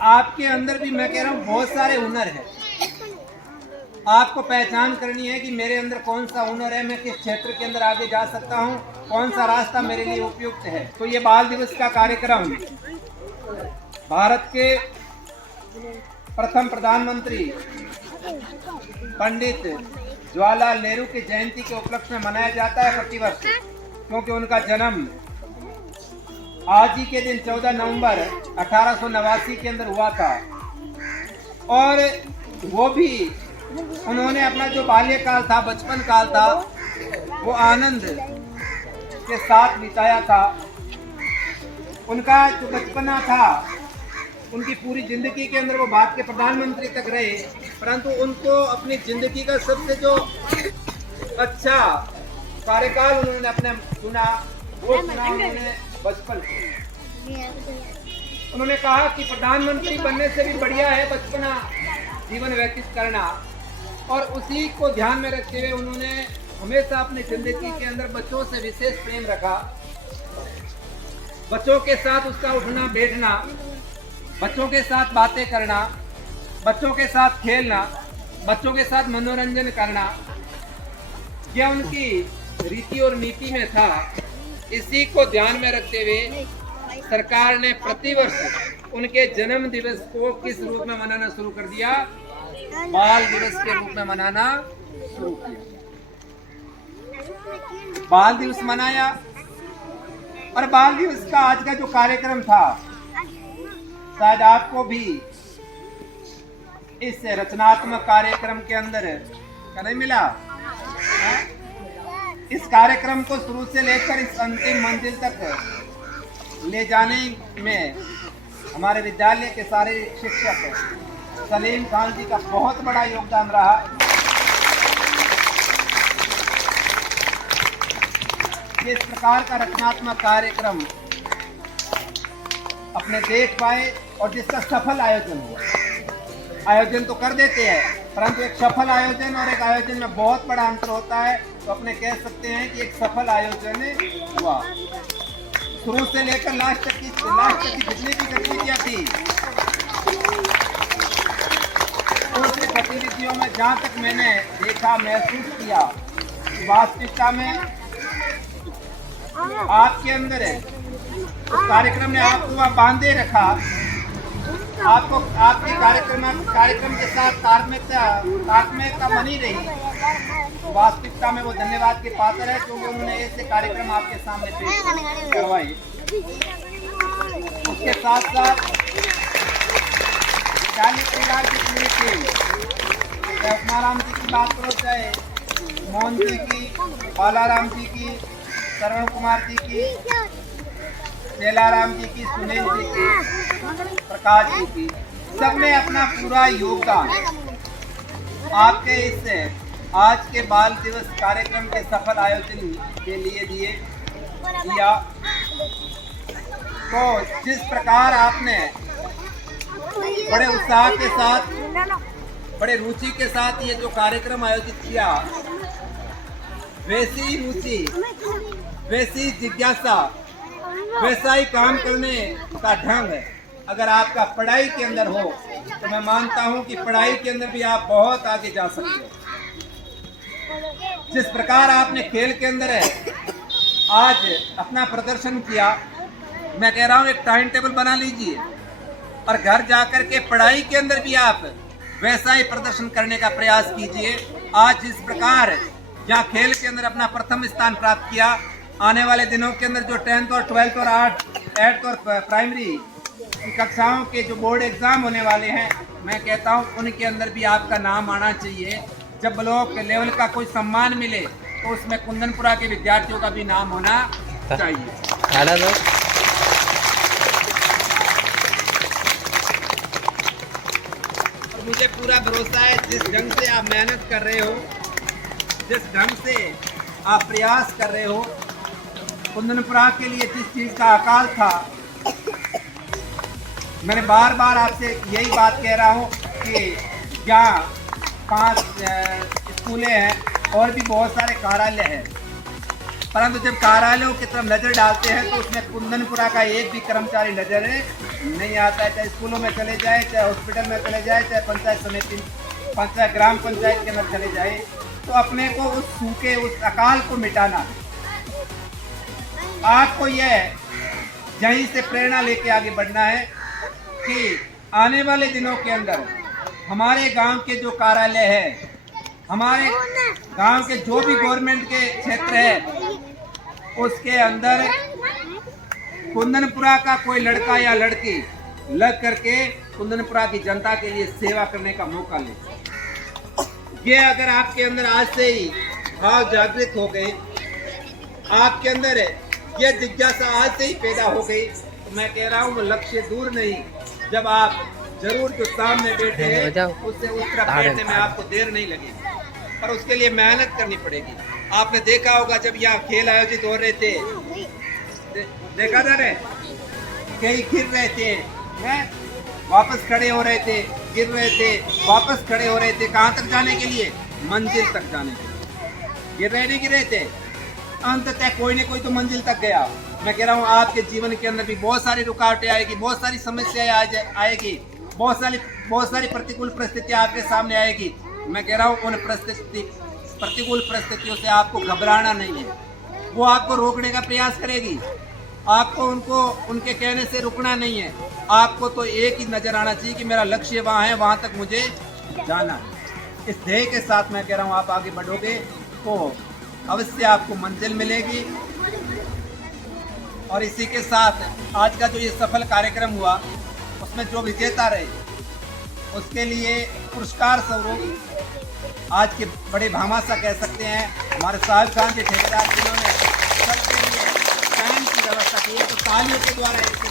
आपके अंदर भी मैं कह रहा हूँ बहुत सारे हुनर है। आपको पहचान करनी है कि मेरे अंदर कौन सा हुनर है, मैं किस क्षेत्र के अंदर आगे जा सकता हूँ, कौन सा रास्ता मेरे लिए उपयुक्त है। तो ये बाल दिवस का कार्यक्रम भारत के प्रथम प्रधानमंत्री पंडित जवाहरलाल नेहरू की जयंती के उपलक्ष्य में मनाया जाता है प्रतिवर्ष, क्योंकि उनका जन्म आज ही के दिन 14 नवंबर 1889 के अंदर हुआ था। और वो भी उन्होंने अपना जो बाल्यकाल था, बचपन काल था, वो आनंद के साथ बिताया था। उनका जो बचपना था, उनकी पूरी जिंदगी के अंदर वो भारत के प्रधानमंत्री तक रहे, परंतु उनको अपनी जिंदगी का सबसे जो अच्छा कार्यकाल उन्होंने अपने चुना, वो चुना उन्होंने बचपन। उन्होंने कहा कि प्रधानमंत्री बनने से भी बढ़िया है बचपना जीवन व्यतीत करना, और उसी को ध्यान में रखते हुए उन्होंने हमेशा अपनी जिंदगी के अंदर बच्चों से विशेष प्रेम रखा। बच्चों के साथ उसका उठना बैठना, बच्चों के साथ बातें करना, बच्चों के साथ खेलना, बच्चों के साथ मनोरंजन करना, यह उनकी रीति और नीति में था। इसी को ध्यान में रखते हुए सरकार ने प्रतिवर्ष उनके जन्म दिवस को किस रूप में मनाना शुरू कर दिया? बाल दिवस के रूप में मनाना शुरू किया। बाल दिवस मनाया, और बाल दिवस का आज का जो कार्यक्रम था, शायद आपको भी इस रचनात्मक कार्यक्रम के अंदर नहीं मिला। इस कार्यक्रम को शुरू से लेकर इस अंतिम मंजिल तक ले जाने में हमारे विद्यालय के सारे शिक्षक सलीम खान जी का बहुत बड़ा योगदान रहा। इस प्रकार का रचनात्मक कार्यक्रम अपने देख पाए और जिसका सफल आयोजन हुआ। आयोजन तो कर देते हैं, परंतु एक सफल आयोजन और एक आयोजन में बहुत बड़ा अंतर होता है। तो अपने कह सकते हैं कि एक सफल आयोजन हुआ। शुरू से लेकर लास्ट तक की जितनी भी गतिविधियां थी, उन गतिविधियों में जहाँ तक मैंने देखा, महसूस किया, वास्तविकता में आपके अंदर है, उस कार्यक्रम ने आपको बांधे रखा। आपको आपके कार्यक्रम के साथ तारतम्यता बनी रही। वास्तविकता में वो धन्यवाद के पात्र है, क्योंकि उन्होंने ऐसे कार्यक्रम आपके सामने पेश करवाए। उसके साथ साथ विद्यालय परिवार की पूरी टीम, चाहे उपमाराम जी की बात करो, चाहे मोहन जी की, बालाराम जी की, श्रवण कुमार जी की, चेलाराम जी की, सुनील जी की, प्रकाश जी की, सबने अपना पूरा योगदान आपके इस आज के बाल दिवस कार्यक्रम के सफल आयोजन के लिए दिया। तो जिस प्रकार आपने बड़े उत्साह के साथ, बड़े रुचि के साथ ये जो कार्यक्रम आयोजित किया, वैसी रुचि, वैसी जिज्ञासा, वैसा ही काम करने का ढंग है अगर आपका पढ़ाई के अंदर हो, तो मैं मानता हूं कि पढ़ाई के अंदर भी आप बहुत आगे जा सकते हो। जिस प्रकार आपने खेल के अंदर है आज अपना प्रदर्शन किया, मैं कह रहा हूं एक टाइम टेबल बना लीजिए और घर जाकर के पढ़ाई के अंदर भी आप वैसा ही प्रदर्शन करने का प्रयास कीजिए। आज जिस प्रकार जहाँ खेल के अंदर अपना प्रथम स्थान प्राप्त किया, आने वाले दिनों के अंदर जो 10th और 12th और 8th और प्राइमरी कक्षाओं के जो बोर्ड एग्जाम होने वाले हैं, मैं कहता हूं उनके अंदर भी आपका नाम आना चाहिए। जब ब्लॉक लेवल का कोई सम्मान मिले तो उसमें कुंदनपुरा के विद्यार्थियों का भी नाम होना चाहिए। और मुझे पूरा भरोसा है, जिस ढंग से आप मेहनत कर रहे हो, जिस ढंग से आप प्रयास कर रहे हो, कुंदनपुरा के लिए जिस चीज़ का आकाल था, मैंने बार बार आपसे यही बात कह रहा हूँ कि यहाँ 5 स्कूलें हैं और भी बहुत सारे कार्यालय हैं। परंतु जब कार्यालयों की तरफ नजर डालते हैं तो उसमें कुंदनपुरा का एक भी कर्मचारी नजर नहीं आता है। चाहे स्कूलों में चले जाए, चाहे हॉस्पिटल में चले जाए, चाहे पंचायत समिति, पंचायत ग्राम पंचायत के अंदर चले जाए, तो अपने को उस सूखे, उस अकाल को मिटाना। आपको यह यहीं से प्रेरणा लेके आगे बढ़ना है कि आने वाले दिनों के अंदर हमारे गांव के जो कार्यालय है, हमारे गांव के जो भी गवर्नमेंट के क्षेत्र है, उसके अंदर कुंदनपुरा का कोई लड़का या लड़की लग करके कुंदनपुरा की जनता के लिए सेवा करने का मौका ले। ये अगर आपके अंदर आज से ही भाव जागृत हो गए, आपके अंदर ये जिज्ञासा आज से ही पैदा हो गई, तो मैं कह रहा हूँ वो लक्ष्य दूर नहीं। जब आप जरूर जो सामने बैठे हैं उससे उस तरफ बैठने में आपको देर नहीं लगेगी, पर उसके लिए मेहनत करनी पड़ेगी। आपने देखा होगा जब यहाँ खेल आयोजित हो रहे थे, देखा था रे, कई गिर रहे थे, वापस खड़े हो रहे थे, गिर रहे थे, वापस खड़े हो रहे थे। कहाँ तक जाने के लिए? मंजिल तक जाने के लिए। गिर रहे नहीं गिर रहे थे, अंततः कोई न कोई तो मंजिल तक गया। मैं कह रहा हूँ आपके जीवन के अंदर भी बहुत सारी रुकावटें आएगी, बहुत सारी समस्याएं आएगी, बहुत सारी प्रतिकूल परिस्थितियां आपके सामने आएगी। मैं कह रहा हूँ उन प्रतिकूल परिस्थितियों से आपको घबराना नहीं है। वो आपको रोकने का प्रयास करेगी, आपको उनके कहने से रुकना नहीं है। आपको तो एक ही नजर आना चाहिए कि मेरा लक्ष्य वहाँ है, वहाँ तक मुझे जाना है। इस ध्येय के साथ मैं कह रहा हूँ आप आगे बढ़ोगे तो अवश्य आपको मंजिल मिलेगी। और इसी के साथ आज का जो ये सफल कार्यक्रम हुआ, उसमें जो विजेता रहे उसके लिए पुरस्कार स्वरूप आज के बड़े भामाशा कह सकते हैं हमारे साहिब खान के ठेकेदार जिन्होंने सबके लिए फैन की व्यवस्था की है, तो तालियों के द्वारा इसके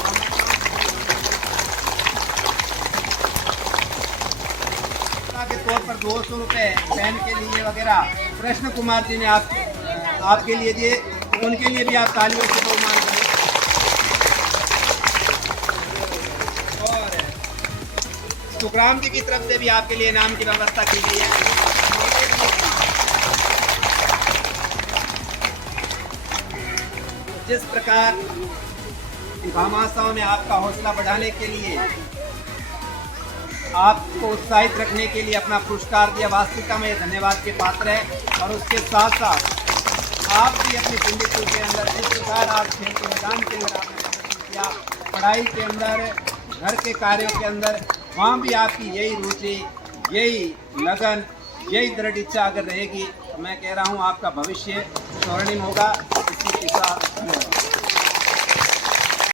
के तौर पर 200 रुपये फैन के लिए वगैरह कृष्ण कुमार जी ने आपके लिए दिए, उनके लिए भी आप तालियों से बहुमान करें। और सुखराम जी की तरफ से भी आपके लिए इनाम की व्यवस्था की गई है। जिस प्रकार भामाशाओं ने आपका हौसला बढ़ाने के लिए, आपको उत्साहित रखने के लिए अपना पुरस्कार दिया, वास्तविकता में धन्यवाद के पात्र है। और उसके साथ साथ आप भी अपनी जिंदगी के अंदर जिस प्रकार आप खेल के मैदान के अंदर आपने प्रदर्शन किया, पढ़ाई के अंदर, घर के कार्यों के अंदर, वहाँ भी आपकी यही रुचि, यही लगन, यही दृढ़ इच्छा अगर रहेगी तो मैं कह रहा हूँ आपका भविष्य स्वर्णिम होगा। इसी के साथ